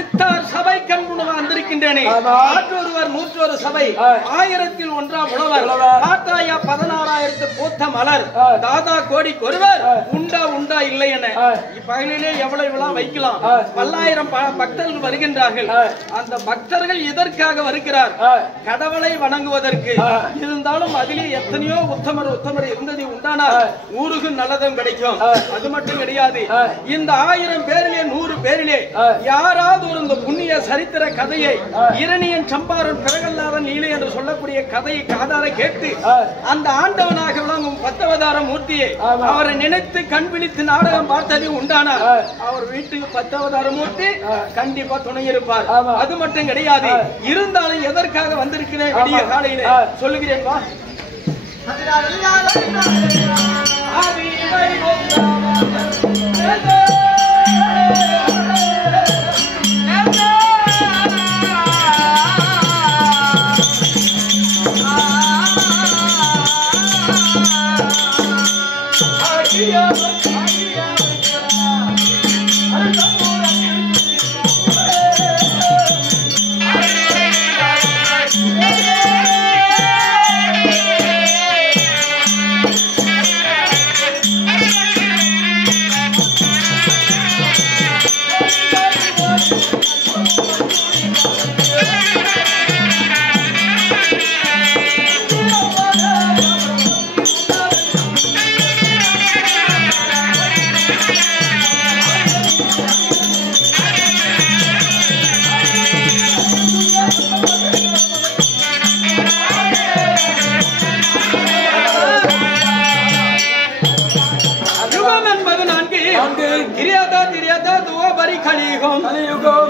இத்தார் சபை கண்முன் வந்திருக்கின்றேனே. ஆற்றொருவர் 101 சபை, 1000ல் 1 உழவர், காத்தாயா 16,000 பூத்த மலர், தாதா கோடி ஒருவர், உண்டா உண்டா இல்லை என இப்பகலிலே எவ்வளவு வைக்கலாம். பல்லாயிரம் பக்தர்கள் வருகின்றார்கள். அந்த பக்தர்கள் எதற்காக வருகிறார்? கடவுளை வணங்குவதற்கு. இருந்தாலும் அதிலே எத்தனையோ உத்தமர் இருந்தது உண்டானால் ஊருக்கு நல்லதும் கிடைக்கும். அது மட்டும் கிடையாது. இந்த 1000 பேரிலே 100 பேரிலே யாராவது ஒரு இந்த புண்ணிய சரித்திர கதையை இரணியன் சம்பாரன் பிரகல்லாதன் நீலை என்று சொல்லக்கூடிய கதையை காதார கேட்டு அந்த ஆண்டவனாக விளங்கும் 10 அவதார மூர்த்தியை அவரை நினைத்து கண் விழித்து நாடகம் பார்த்தது உண்டானால் அவர் வீட்டுக்கு 10 அவதார மூர்த்தி கண்டிப்பா துணை இருப்பார். அது மட்டும் கிடையாது. இருந்தாலும் எதற்காக வந்திருக்கிறேன் விடிய காலையிலே சொல்லுகிறேன்.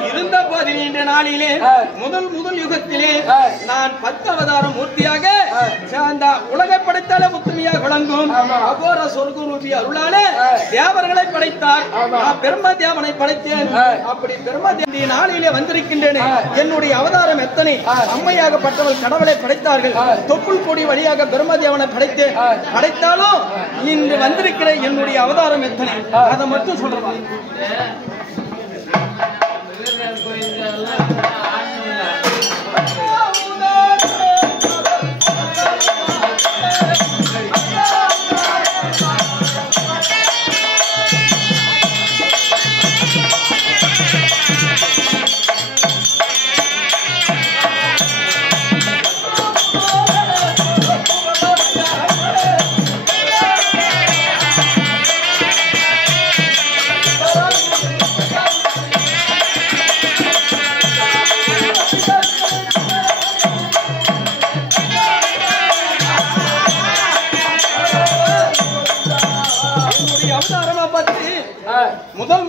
இருந்த போதில் இன்ற நாளிலே முதல் யுகத்திலே நான் 10 அவதார மூர்த்தியாக உலகை படைத்தாலே முத்துமையாக விளங்கும் அகோர சொர்க்குரூபி அருளாலே தேவர்களை படைத்தார். நான் பிரம்ம தேவனை படைத்தேன். அப்படி பிரம்ம தேவ நாளிலே வந்திருக்கின்றேன். என்னுடைய அவதாரம் எத்தனை? அம்மையாகப்பட்டவள் கடவுளை படைத்தார்கள். தொப்புள் கொடி வழியாக பிரம்ம தேவனை படைத்தேன். படைத்தாலும் இன்று வந்திருக்கிற என்னுடைய அவதாரம் எத்தனை அதை மட்டும் சொல்றேன்.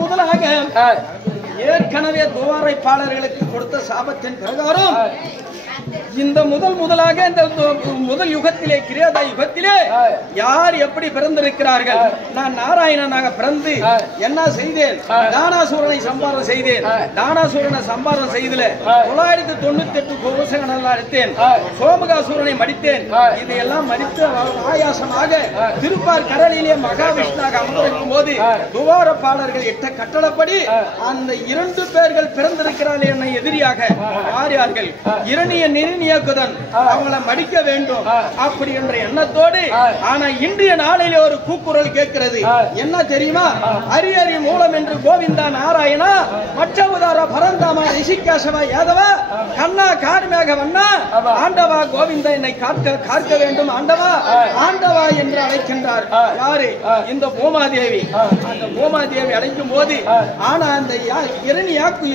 முதலாக ஏற்கனவே துவாரைப்பாளர்களுக்கு கொடுத்த சாபத்தின் பிரகாரம் இந்த முதலாக இந்த முதல் யுகத்திலே கிரேதா யுகத்திலே யார் எப்படி பிறந்திருக்கிறார்கள்? நான் நாராயணனாக பிறந்து என்ன செய்தேன்? தானாசூரனை சம்பாரம் செய்தேன். தானாசூரனை சம்பாரம் செய்தல 998 கோசங்கள் அடித்தேன். சோமகாசூரனை மடித்தேன். இதையெல்லாம் மடித்து ஆயாசமாக திருப்பார் கடலிலே மகாவிஷ்ணாக அமர்ந்திருக்கும் போது துவாரப்பாளர்கள் இட்ட கட்டளப்படி அந்த 2 பேர்கள் பிறந்திருக்கிறார்கள். என்னை எதிரியாக யார்கள்? இரணிய நிர்ணியக்குதன் அவங்களை மடிக்க வேண்டும் அப்படி என்ற எண்ணத்தோடு. ஆனா இன்றைய நாளிலே ஒரு கூக்குரல் கேட்கிறது. என்ன தெரியுமா? ஹரி மூலம் என்று கோவிந்தா நாராயணா மற்றவதார பரந்தாமா ரிஷிகேசவா யாதவா கண்ணா கார்மேக வண்ணா ஆண்டவா கோவிந்தா என்னை காக்க வேண்டும் ஆண்டவா ஆண்டவா என்று அழைக்கின்றார். யாரு? இந்த பூமாதேவி. அந்த பூமாதேவி அழைக்கும் போது ஆனா அந்த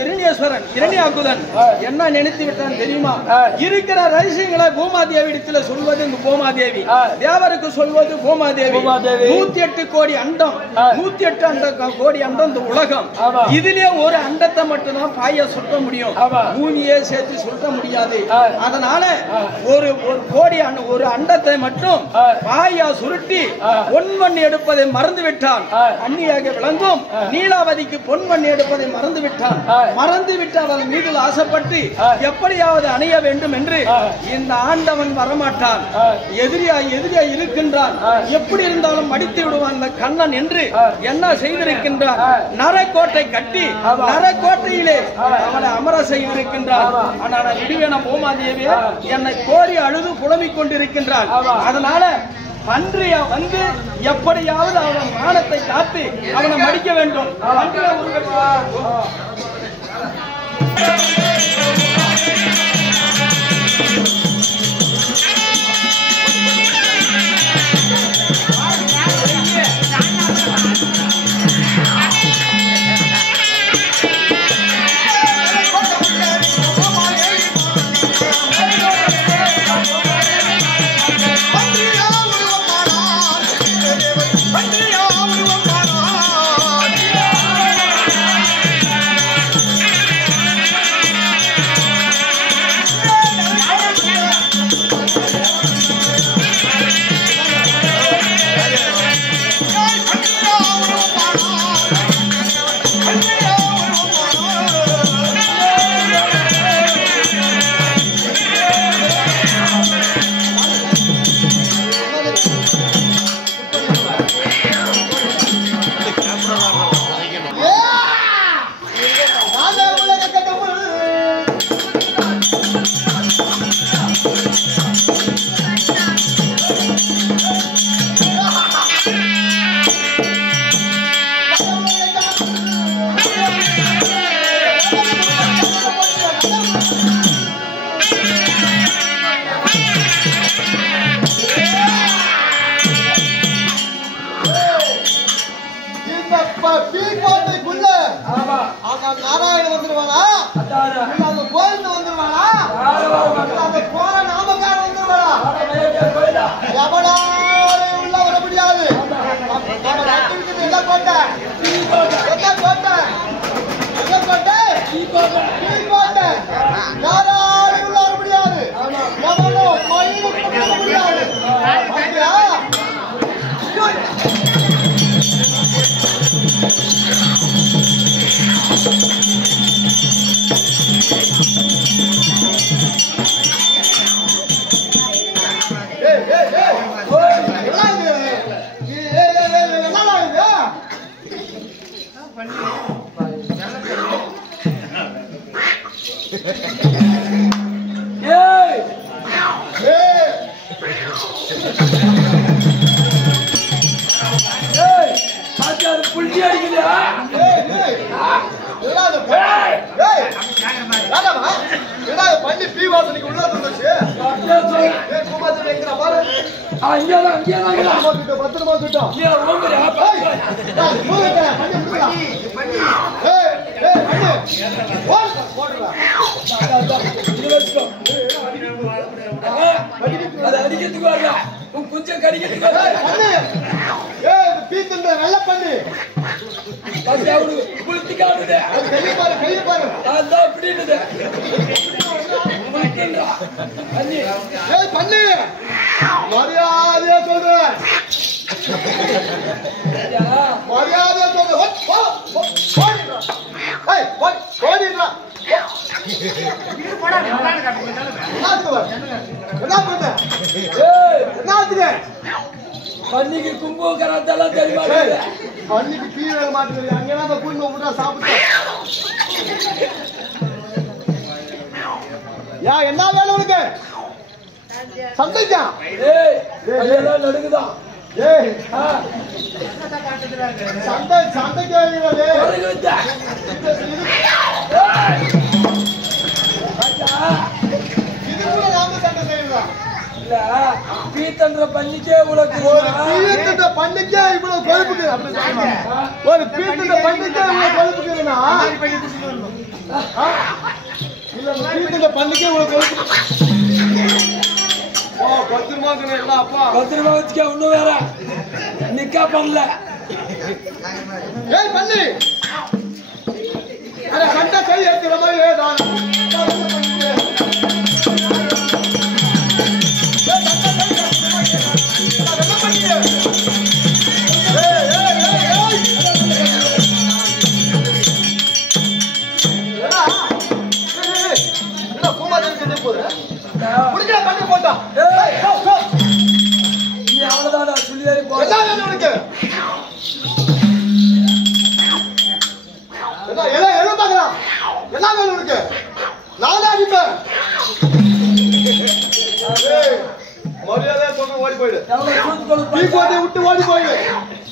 இரணியேஸ்வரன் இரணியாக்குதன் என்ன நினைத்து விட்டான் தெரியுமா? இருக்கிற ரகசியங்களை பூமாதேவிடத்துல சொல்வது இந்த பூமாதேவி, தேவருக்கு சொல்வது பூமாதேவி. 108 கோடி அண்டம், 108 கோடி அண்டம் இந்த உலகம். இதுலயே ஒரு அண்டத்தை மட்டும்தான் பாய சுட்ட முடியும், பூமியே சேர்த்து சுட்ட முடியாது. அதனால ஒரு கோடி ஒரு அண்டத்தை மட்டும் பாயா சுருட்டி பொன்மண் எடுப்பதை மறந்து விட்டான். அந்நியாக விளங்கும் நீலாவதிக்கு பொன்மண் எடுப்பதை மறந்து விட்டான். மறந்து விட்டு அவன் மீது ஆசைப்பட்டு எப்படியாவது அணைய வேண்டும் என்று இந்த ஆண்டவன் வரமாட்டான். எதிரியா இருக்கின்றான். எப்படி இருந்தாலும் மடித்து விடுவான் கண்ணன் என்று என்ன செய்திருக்கின்றான்? நரக்கோட்டை கட்டி நரக்கோட்டையிலே அவனை அமர செய்திருக்கின்றான். ஆனால் விடுவேன பூமாதேவி என்னை கோரி அழுது புலம்பிக் கொண்டிருக்கின்றான். அதனால பன்றிய வந்து எப்படியாவது அவன் மானத்தை காத்து அவனை மடிக்க வேண்டும். நாராயண வந்துருவானா? அந்த கோயில் வந்துருவானா? அந்த போற நாமக்கார வந்துருவானா? எவனாலும் உள்ள வர முடியாது. என்ன கோட்டை? என்ன கோட்டை? என்ன கோட்டை? கோட்டை. யாராலும் உள்ள வர முடியாது. எவனும் மயிலும் வர முடியாது. பண்ணி பீ வாசனைக்கு உள்ள வந்துச்சு. பத்திரமா கிட்டோம். கொஞ்சம் கடிக்கிறதுக்கு நல்ல பண்ணு கைய பாரு பண்ணு மரியாதையா சொல்றேன். மரியாதையா சொல்றேன். பன்னிக்கு கும்பகரத்தெல்லாம் தெரியுமா? பன்னிக்கு கீழே மாட்டுது. அங்கெல்லாம் அந்த குடும்பம் விட்டா சாப்பிட்டு யா என்ன வேலை உனக்கு? சந்தைக்கா நடுக்குதான் சந்தை சந்தைக்கு இது கூட நாம சண்டை செய்யலாம். பீத்தன்ற பண்ணிக்கே உனக்கு பீத்தன்ற பண்ணிக்கே இவ்வளவு கொழுப்புக்கு ஒரு பீத்தன்ற பண்ணிக்கே இவ்வளவு கொழுப்புக்குன்னா இல்ல பீத்தன்ற பண்ணிக்கே இவ்வளவு கொழுப்பு. பத்திரமா அப்பா பத்திரமா வச்சுக்க. இன்னும் வேற நிக்கா பண்ணல. ஏய் பண்ணி சண்டை செய்ய ஏத்துற மாதிரி அவ்வளவுதான் சொல்லி உனக்கு என்ன வேணும் உனக்கு? நானே அடிப்பேன். மரியாதை சொல்ற ஓடி போயிடு. டீ கோட்டை விட்டு ஓடி போயிடு.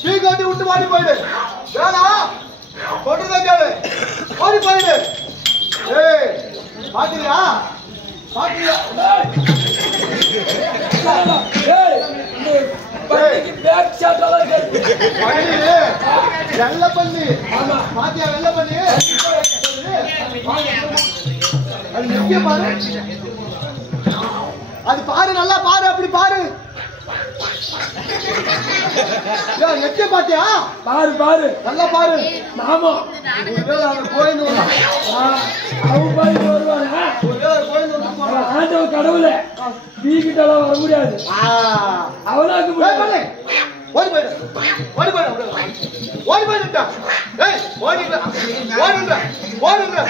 டீ கோட்டை விட்டு ஓடி போயிடு. வேணா சொல்றத கேளு. ஓடி போயிடு. ஏய் பாத்தியா? பாத்தியா? பண்டிக்கு பேக் ஷாட் எல்லாம் இருக்கு. வெள்ள பண்ணி. ஆமா பாத்தியா வெள்ள பண்ணி? அது எங்க பாரு? அது பாரு நல்லா பாரு அப்படி பாரு. நெச்ச பாத்தியா? பாரு பாரு நல்லா பாரு. ஆமா அவன் கோயிந்து வந்தான். அவன் பாரு வருவானா? கோயிந்து வந்து ஆண்டவன் கடவுளே வீக்கிட்டெல்லாம் வர முடியாது. அவனாக்கு முடியாது. ஓடி போயிடு. ஓடி போயிடு. ஓடி போயிடுடா. ஏய் ஓடிடா. ஓடிடா. ஓடிடா.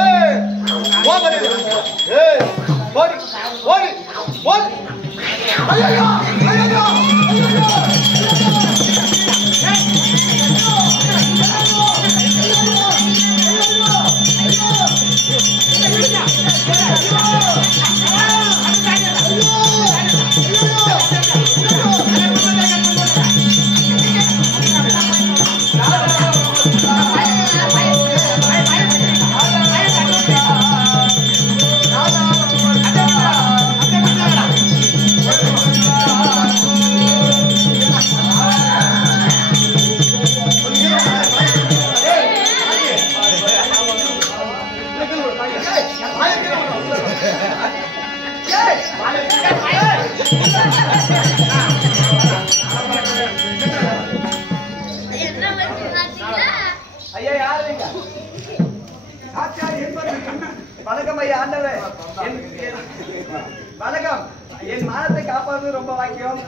ஏய் ஓடி. ஏய் ஓடி. ஓடி. ஓடி. ஐயோ! ஐயோ! ஐயோ! ஐயா யாருங்க? வணக்கம் ஐயா ஆண்டவரே. வணக்கம். என் மானத்தை காப்பாற்றுவது ரொம்ப வாக்கியம்.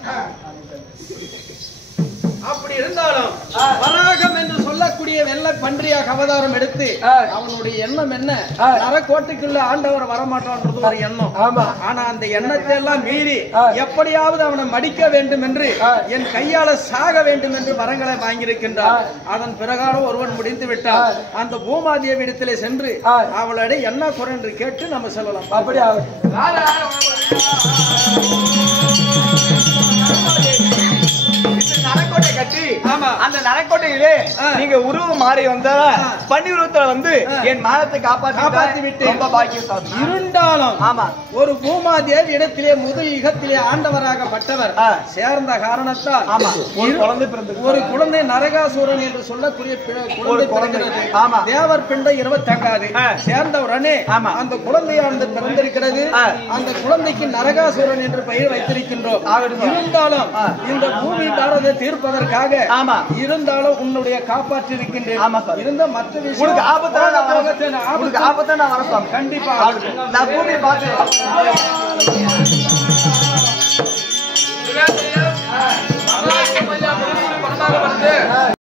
அப்படி இருந்தாலும் வராகம் என்று சொல்லக்கூடிய வெள்ளை பன்றியாக அவதாரம் எடுத்து அவனுடைய எண்ணம் என்ன? நரக்கோட்டைக்குள்ள ஆண்டவர் வரமாட்டான்றது ஒரு எண்ணம். ஆனா அந்த எண்ணத்தை எல்லாம் மீறி எப்படியாவது அவனை மடிக்க வேண்டும் என்று என் கையால சாக வேண்டும் என்று வரங்களை வாங்கியிருக்கின்றார். அதன் பிரகாரம் ஒருவன் முடிந்து விட்டார். அந்த பூமாதேவி இடத்திலே சென்று அவளுடைய என்ன குறை என்று கேட்டு நம்ம சொல்லலாம். அப்படி நரக்கோட்டை கட்டி அந்த நரக்கோட்டையிலே நீங்க உருவம் மாறி வந்த பன்னி உருவத்துல வந்து என் மானத்தை காப்பாத்தி விட்டு ரொம்ப பாக்கியம். இருந்தாலும் ஒரு பூமாதேவி இடத்திலே முதல் யுகத்திலே ஆண்டவராகப்பட்டவர் சேர்ந்த காரணத்தால் ஒரு குழந்தை நரகாசூரன் என்று சொல்லக்கூடிய குழந்தை தேவர் பிண்டை 25 சேர்ந்தவுடனே அந்த குழந்தையானது பிறந்திருக்கிறது. அந்த குழந்தைக்கு நரகாசூரன் என்று பெயர் வைத்திருக்கின்றோம். இருந்தாலும் இந்த பூமி பாரத தீர்ப்பதற்காக இருந்தாலும் உன்னுடைய காப்பாற்றி இருக்கின்றேன். இருந்த மற்ற விஷயம் ஆபத்தை நான் வரப்போம். கண்டிப்பா நான் பூமியை பார்த்து